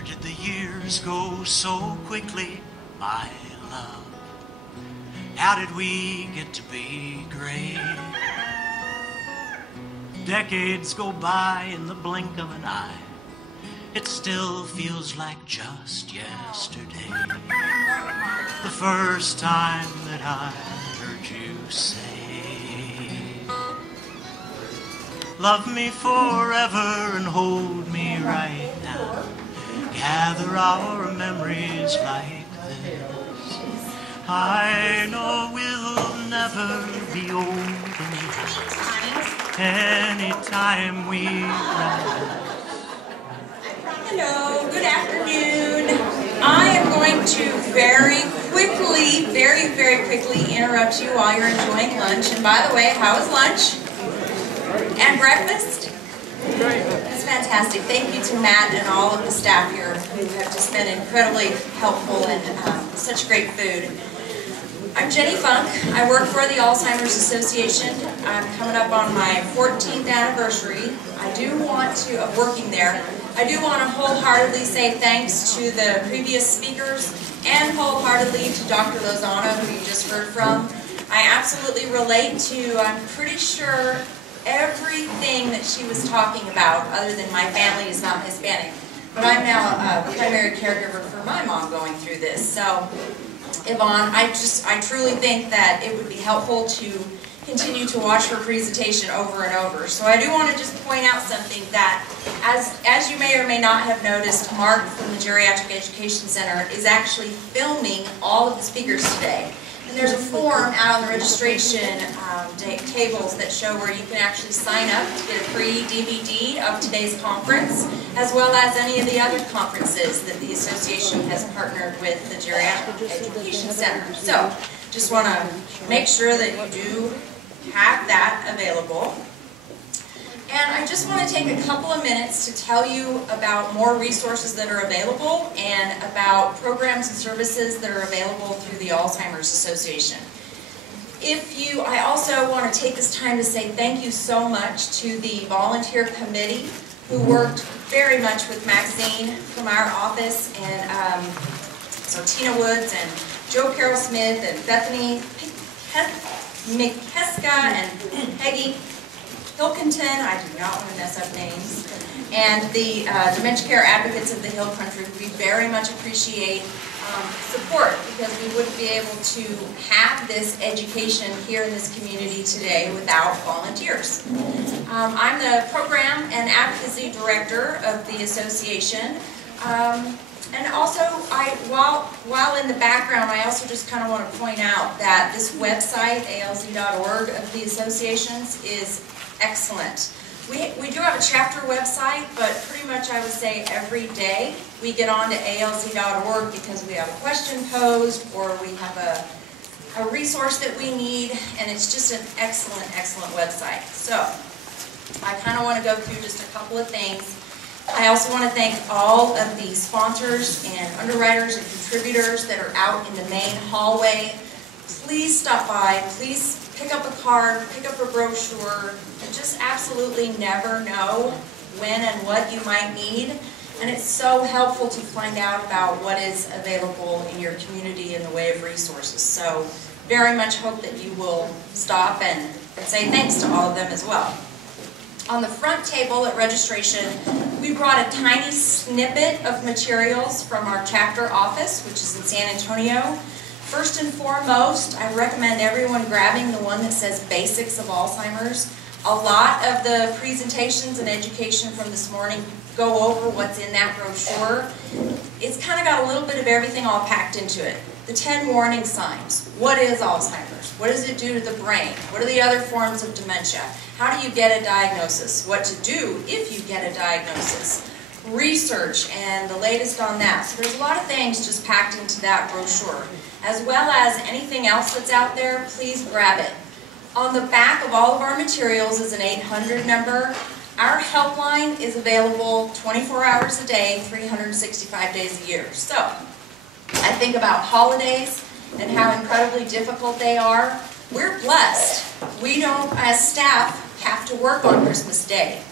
Where did the years go so quickly, my love? How did we get to be gray? Decades go by in the blink of an eye. It still feels like just yesterday. The first time that I heard you say, love me forever and hold me right now. Gather our memories like this. I know we'll never be old anytime we run. Hello, good afternoon. I am going to very quickly interrupt you while you're enjoying lunch. And by the way, how was lunch? And breakfast? That's fantastic. Thank you to Matt and all of the staff here who have just been incredibly helpful and such great food. I'm Jenny Funk. I work for the Alzheimer's Association. I'm coming up on my 14th anniversary. Of working there. I do want to wholeheartedly say thanks to the previous speakers and wholeheartedly to Dr. Lozano, who you just heard from. I absolutely relate to, I'm pretty sure, everything that she was talking about, other than my family is not Hispanic. But I'm now a primary caregiver for my mom going through this. So, Yvonne, I truly think that it would be helpful to continue to watch her presentation over and over. So I do want to just point out something that, as you may or may not have noticed, Mark from the Geriatric Education Center is actually filming all of the speakers today. And there's a form out on the registration tables that show where you can actually sign up to get a free DVD of today's conference, as well as any of the other conferences that the association has partnered with the Geriatric Education Center. So, just want to make sure that you do have that available. And I just want to take a couple of minutes to tell you about more resources that are available and about programs and services that are available through the Alzheimer's Association. I also want to take this time to say thank you so much to the volunteer committee who worked very much with Maxine from our office, and so Tina Woods and Joe Carroll Smith and Bethany McKeska and Peggy Hilkington, I do not want to mess up names, and the Dementia Care Advocates of the Hill Country. We very much appreciate support, because we wouldn't be able to have this education here in this community today without volunteers. I'm the Program and Advocacy Director of the association. And also, while in the background, I also just kind of want to point out that this website, alz.org, of the associations is excellent. We do have a chapter website, but pretty much I would say every day we get on to alz.org because we have a question posed or we have a resource that we need, and it's just an excellent website. So I kind of want to go through just a couple of things. I also want to thank all of the sponsors and underwriters and contributors that are out in the main hallway. Please stop by, please pick up a card, pick up a brochure. You just absolutely never know when and what you might need. And it's so helpful to find out about what is available in your community in the way of resources. So very much hope that you will stop and say thanks to all of them as well. On the front table at registration, we brought a tiny snippet of materials from our chapter office, which is in San Antonio. First and foremost, I recommend everyone grabbing the one that says Basics of Alzheimer's. A lot of the presentations and education from this morning go over what's in that brochure. It's kind of got a little bit of everything all packed into it. The 10 warning signs. What is Alzheimer's? What does it do to the brain? What are the other forms of dementia? How do you get a diagnosis? What to do if you get a diagnosis? Research and the latest on that. So there's a lot of things just packed into that brochure. As well as anything else that's out there, please grab it. On the back of all of our materials is an 800 number. Our helpline is available 24 hours a day, 365 days a year. So I think about holidays and how incredibly difficult they are. We're blessed. We don't, as staff, have to work on Christmas Day.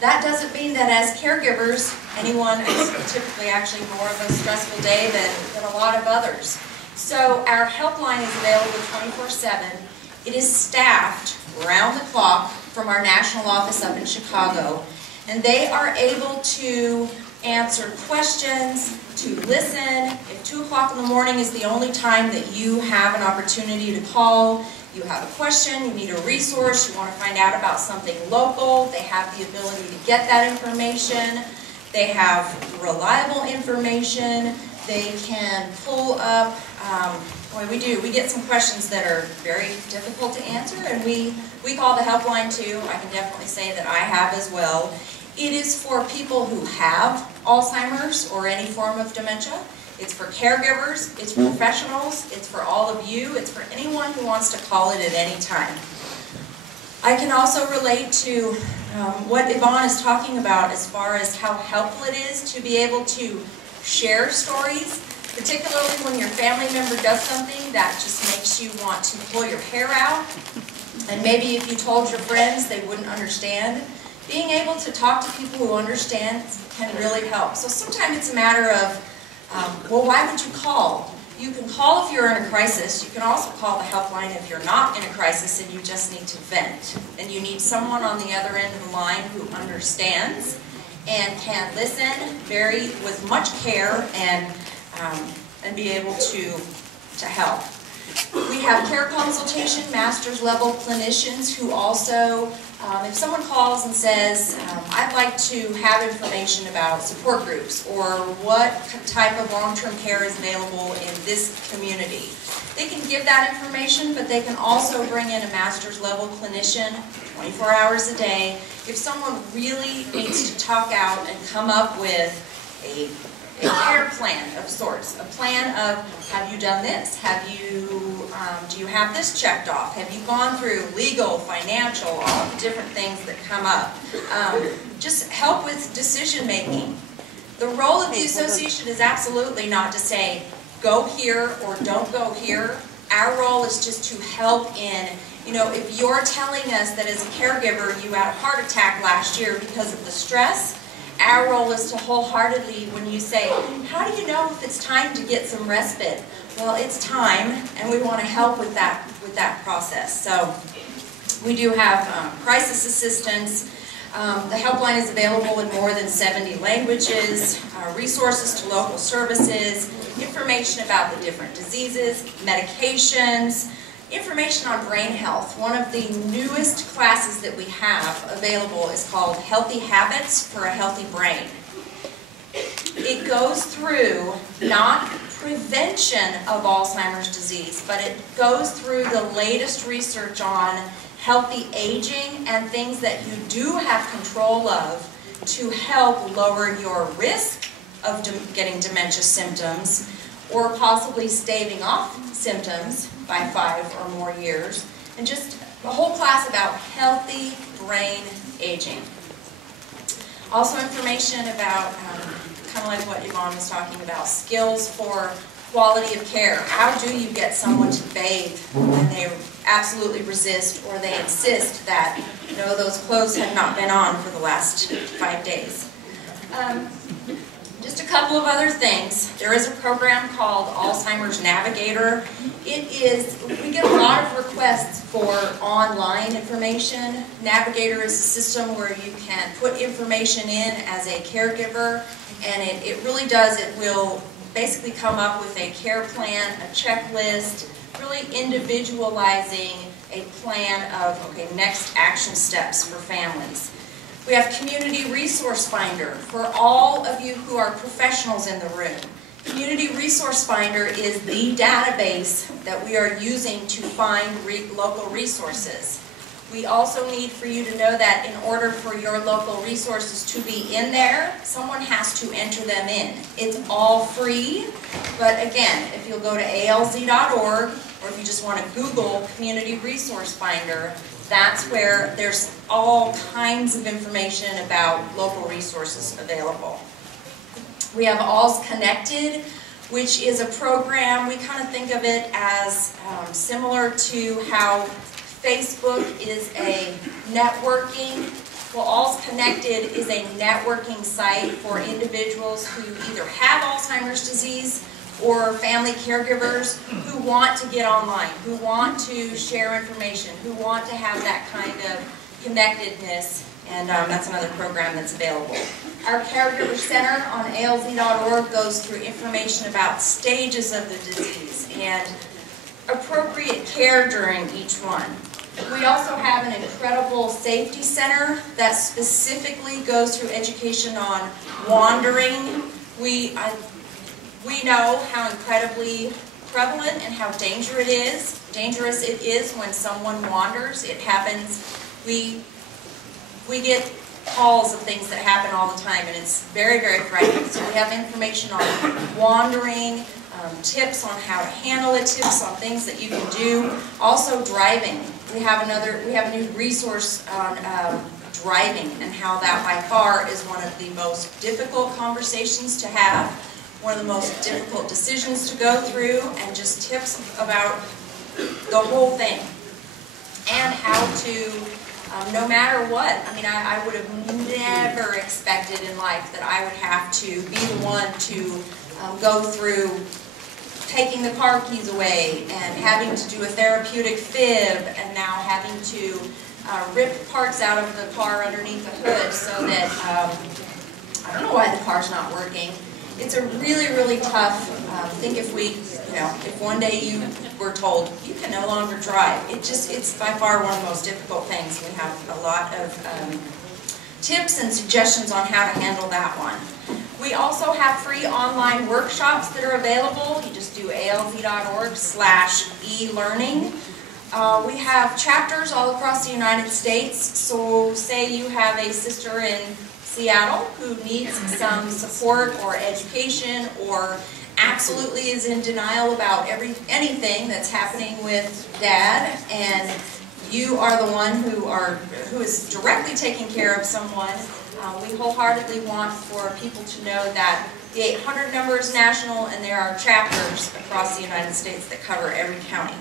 That doesn't mean that as caregivers, anyone is typically actually more of a stressful day than a lot of others. So our helpline is available 24/7. It is staffed around the clock from our national office up in Chicago, and they are able to answer questions, to listen. If 2 o'clock in the morning is the only time that you have an opportunity to call, you have a question, you need a resource, you want to find out about something local, they have the ability to get that information. They have reliable information. They can pull up, we get some questions that are very difficult to answer, and we call the helpline too. I can definitely say that I have as well. It is for people who have Alzheimer's or any form of dementia. It's for caregivers, it's for professionals, it's for all of you, it's for anyone who wants to call it at any time. I can also relate to what Yvonne is talking about as far as how helpful it is to be able to share stories, particularly when your family member does something that just makes you want to pull your hair out, and maybe if you told your friends they wouldn't understand. Being able to talk to people who understand can really help. So sometimes it's a matter of, well, why would you call? You can call if you're in a crisis. You can also call the helpline if you're not in a crisis and you just need to vent. And you need someone on the other end of the line who understands and can listen with much care and be able to help. We have care consultation, master's level clinicians who also, if someone calls and says, I'd like to have information about support groups or what type of long-term care is available in this community, they can give that information, but they can also bring in a master's level clinician 24 hours a day. If someone really needs to talk out and come up with a care plan of sorts, a plan of, have you done this? Do you have this checked off? Have you gone through legal, financial, all the different things that come up? Just help with decision making. The role of the association is absolutely not to say, go here or don't go here. Our role is just to help in, if you're telling us that as a caregiver you had a heart attack last year because of the stress, our role is to wholeheartedly, when you say, how do you know if it's time to get some respite? Well, it's time, and we want to help with that process. So we do have crisis assistance. The helpline is available in more than 70 languages, resources to local services, information about the different diseases, medications, information on brain health. One of the newest classes that we have available is called Healthy Habits for a Healthy Brain. It goes through not prevention of Alzheimer's disease, but it goes through the latest research on healthy aging and things that you do have control of to help lower your risk of getting dementia symptoms or possibly staving off symptoms by 5 or more years, and just a whole class about healthy brain aging. Also information about, kind of like what Yvonne was talking about, skills for quality of care. How do you get someone to bathe when they absolutely resist or they insist that, those clothes have not been on for the last 5 days? Just a couple of other things. There is a program called Alzheimer's Navigator. We get a lot of requests for online information. Navigator is a system where you can put information in as a caregiver, and it really does. It will basically come up with a care plan, a checklist, really individualizing a plan of, next action steps for families. We have Community Resource Finder for all of you who are professionals in the room. Community Resource Finder is the database that we are using to find local resources. We also need for you to know that in order for your local resources to be in there, someone has to enter them in. It's all free, but again, if you'll go to alz.org, or if you just want to Google Community Resource Finder, that's where there's all kinds of information about local resources available. We have All's Connected, which is a program, we kind of think of it as similar to how Facebook is a networking Well, All's Connected is a networking site for individuals who either have Alzheimer's disease or family caregivers who want to get online, who want to share information, who want to have that kind of connectedness, and that's another program that's available. Our Caregiver Center on alz.org goes through information about stages of the disease and appropriate care during each one. We also have an incredible safety center that specifically goes through education on wandering. We know how incredibly prevalent and how dangerous it is when someone wanders. It happens. We get calls of things that happen all the time, and it's very, very frightening. So we have information on wandering, tips on how to handle it, tips on things that you can do. Also driving. We have a new resource on driving and how that by far is one of the most difficult conversations to have, one of the most difficult decisions to go through, and just tips about the whole thing and how to, no matter what. I mean, I would have never expected in life that I would have to be the one to go through taking the car keys away and having to do a therapeutic fib and now having to rip parts out of the car underneath the hood so that, I don't know why the car's not working. It's a really, really tough, think if if one day you were told you can no longer drive, it's by far one of the most difficult things. We have a lot of tips and suggestions on how to handle that one. We also have free online workshops that are available. You just do alz.org/e-learning. We have chapters all across the United States. So say you have a sister in Seattle who needs some support or education or absolutely is in denial about anything that's happening with Dad, and you are the one who is directly taking care of someone. We wholeheartedly want for people to know that the 800 number is national, and there are chapters across the United States that cover every county.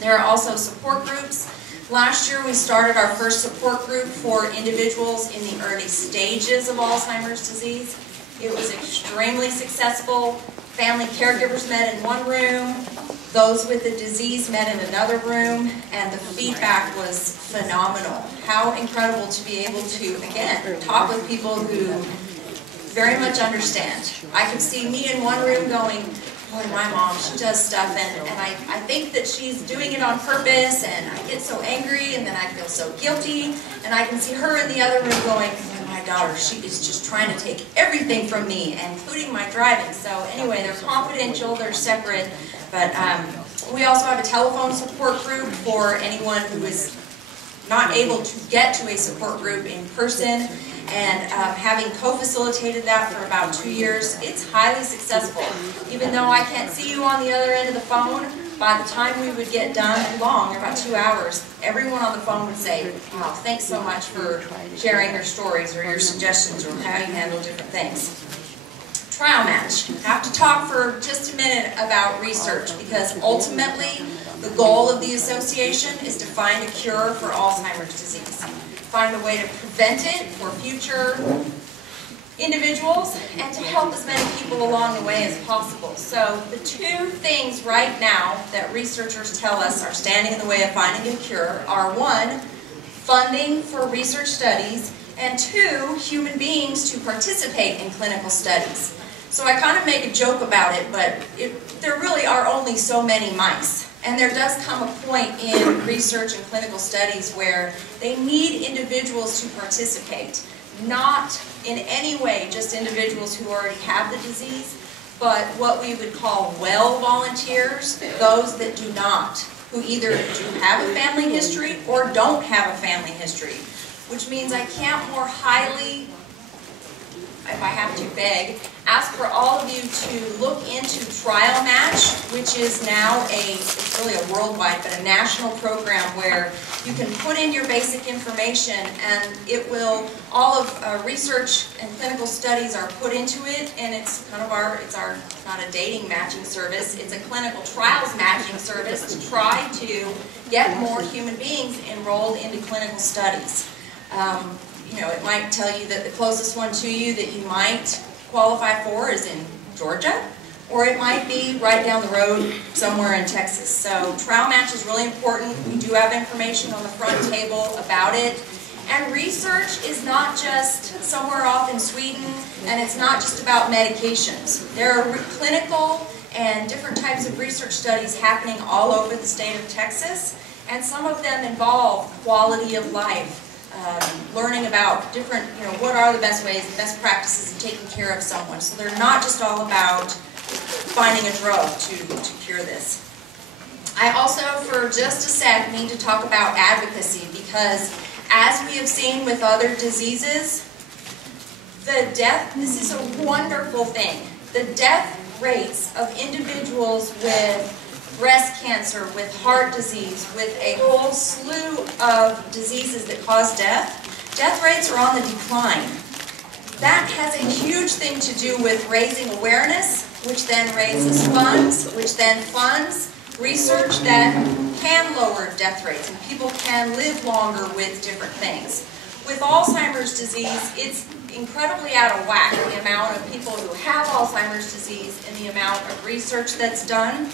There are also support groups. Last year we started our first support group for individuals in the early stages of Alzheimer's disease. It was extremely successful. Family caregivers met in one room. Those with the disease met in another room, and the feedback was phenomenal. How incredible to be able to, again, talk with people who very much understand. I could see me in one room going, boy, my mom, she does stuff, and I think that she's doing it on purpose, and I get so angry, and then I feel so guilty, and I can see her in the other room going, my daughter, she is just trying to take everything from me, including my driving. So anyway, they're confidential, they're separate, but we also have a telephone support group for anyone who is not able to get to a support group in person, and having co-facilitated that for about 2 years, it's highly successful. Even though I can't see you on the other end of the phone, by the time we would get done long, about 2 hours, everyone on the phone would say, wow, thanks so much for sharing your stories or your suggestions or how you handle different things. Trial match. I have to talk for just a minute about research, because ultimately the goal of the association is to find a cure for Alzheimer's disease. Find a way to prevent it for future individuals and to help as many people along the way as possible. So the two things right now that researchers tell us are standing in the way of finding a cure are, one, funding for research studies, and two, human beings to participate in clinical studies. So I kind of make a joke about it, but there really are only so many mice. And there does come a point in research and clinical studies where they need individuals to participate. Not in any way just individuals who already have the disease, but what we would call well volunteers, those that do not, who either do have a family history or don't have a family history. Which means I can't more highly, if I have to beg, ask for all of you to look into Trial Match, which is now it's really a worldwide, but a national program where you can put in your basic information and it will, all of research and clinical studies are put into it, and it's kind of not a dating matching service, it's a clinical trials matching service to try to get more human beings enrolled into clinical studies. You know, it might tell you that the closest one to you that you might qualify for is in Georgia, or it might be right down the road somewhere in Texas. So trial match is really important. We do have information on the front table about it. And research is not just somewhere off in Sweden, and it's not just about medications. There are clinical and different types of research studies happening all over the state of Texas, and some of them involve quality of life, learning about different, you know, what are the best ways, the best practices of taking care of someone. So they're not just all about finding a drug to cure this. I also, for just a sec, need to talk about advocacy, because as we have seen with other diseases, this is a wonderful thing. The death rates of individuals with breast cancer, with heart disease, with a whole slew of diseases that cause death rates are on the decline. That has a huge thing to do with raising awareness, which then raises funds, which then funds research that can lower death rates, and people can live longer with different things. With Alzheimer's disease, it's incredibly out of whack, the amount of people who have Alzheimer's disease and the amount of research that's done.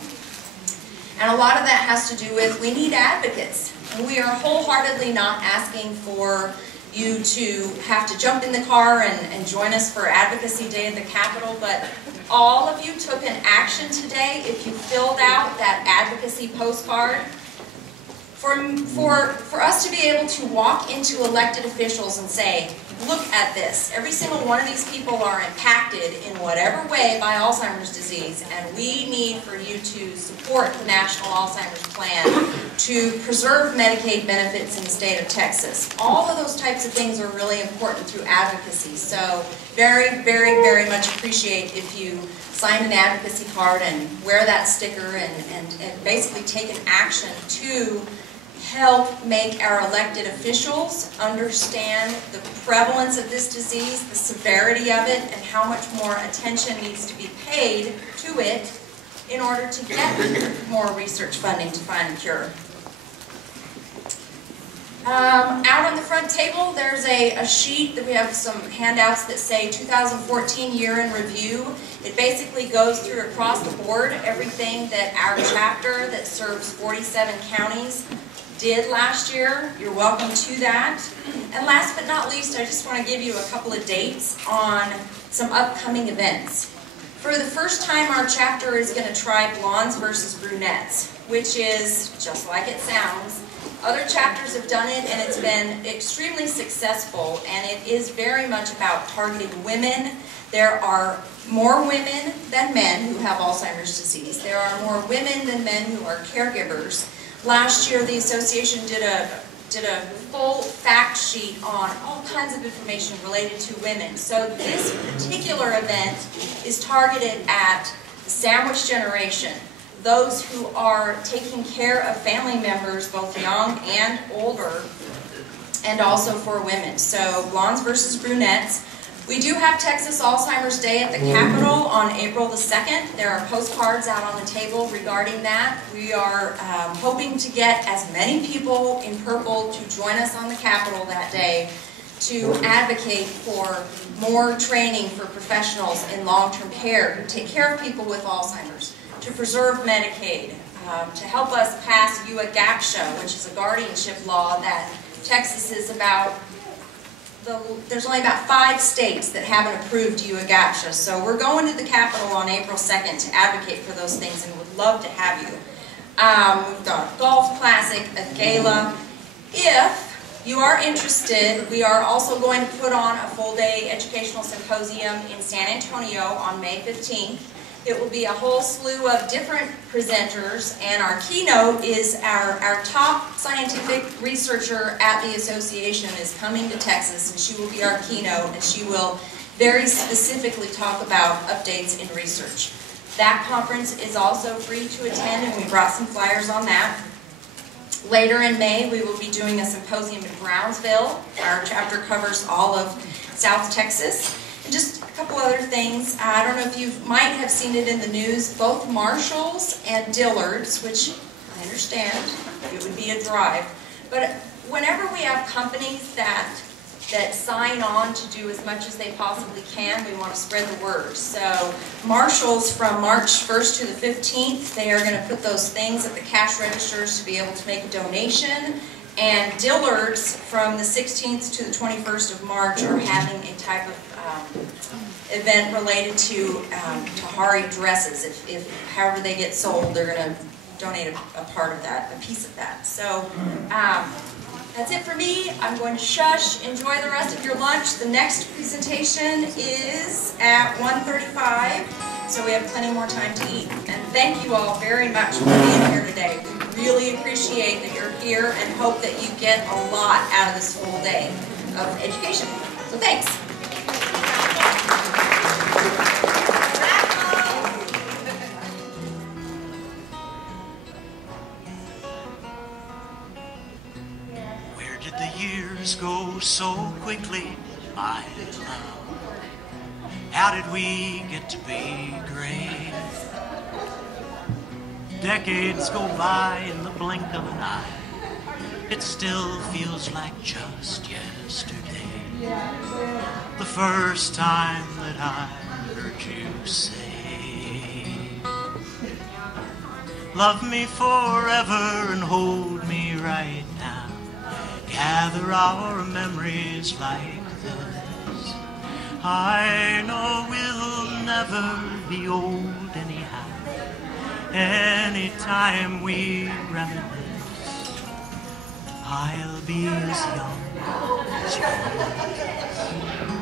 And a lot of that has to do with, we need advocates. And we are wholeheartedly not asking for you to have to jump in the car and join us for Advocacy Day at the Capitol, but all of you took an action today if you filled out that advocacy postcard. For us to be able to walk into elected officials and say, look at this. Every single one of these people are impacted in whatever way by Alzheimer's disease, and we need for you to support the National Alzheimer's Plan to preserve Medicaid benefits in the state of Texas. All of those types of things are really important through advocacy. So very, very, very much appreciate if you sign an advocacy card and wear that sticker and basically take an action to help make our elected officials understand the prevalence of this disease, the severity of it, and how much more attention needs to be paid to it in order to get more research funding to find a cure. Out on the front table, there's a sheet that we have some handouts that say 2014 year in review. It basically goes through across the board everything that our chapter that serves 47 counties did last year. You're welcome to that. And last but not least, I just want to give you a couple of dates on some upcoming events. For the first time, our chapter is going to try blondes versus brunettes, which is just like it sounds. Other chapters have done it, and it's been extremely successful, and it is very much about targeting women. There are more women than men who have Alzheimer's disease. There are more women than men who are caregivers. Last year, the association did a full fact sheet on all kinds of information related to women. So this particular event is targeted at the sandwich generation, those who are taking care of family members, both young and older, and also for women. So blondes versus brunettes. We do have Texas Alzheimer's Day at the Capitol on April the 2nd. There are postcards out on the table regarding that. We are hoping to get as many people in purple to join us on the Capitol that day to advocate for more training for professionals in long-term care who take care of people with Alzheimer's, to preserve Medicaid, to help us pass UAGAPSHA, which is a guardianship law that Texas is about. There's only about 5 states that haven't approved UAGAPSHA, so we're going to the Capitol on April 2nd to advocate for those things, and would love to have you. We've got a golf classic, a gala. If you are interested, we are also going to put on a full-day educational symposium in San Antonio on May 15th. It will be a whole slew of different presenters, and our keynote is our top scientific researcher at the association is coming to Texas, and she will be our keynote, and she will very specifically talk about updates in research. That conference is also free to attend, and we brought some flyers on that. Later in May, we will be doing a symposium in Brownsville. Our chapter covers all of South Texas. And just a couple other things. I don't know if you might have seen it in the news. Both Marshalls and Dillard's, which I understand it would be a drive, but whenever we have companies that that sign on to do as much as they possibly can. We want to spread the word. So marshals from March 1st to the 15th, they are going to put those things at the cash registers to be able to make a donation. And Dillard's from the 16th to the 21st of March are having a type of event related to Tahari dresses. If however they get sold, they're going to donate a part of that, a piece of that. So that's it for me. I'm going to shush. Enjoy the rest of your lunch. The next presentation is at 1:35, so we have plenty more time to eat. And thank you all very much for being here today. We really appreciate that you're here and hope that you get a lot out of this full day of education. So thanks. Go so quickly, my love. How did we get to be great? Decades go by in the blink of an eye. It still feels like just yesterday. The first time that I heard you say, love me forever and hold me right now. Gather our memories like this. I know we'll never be old anyhow. Anytime we reminisce, I'll be as young as you.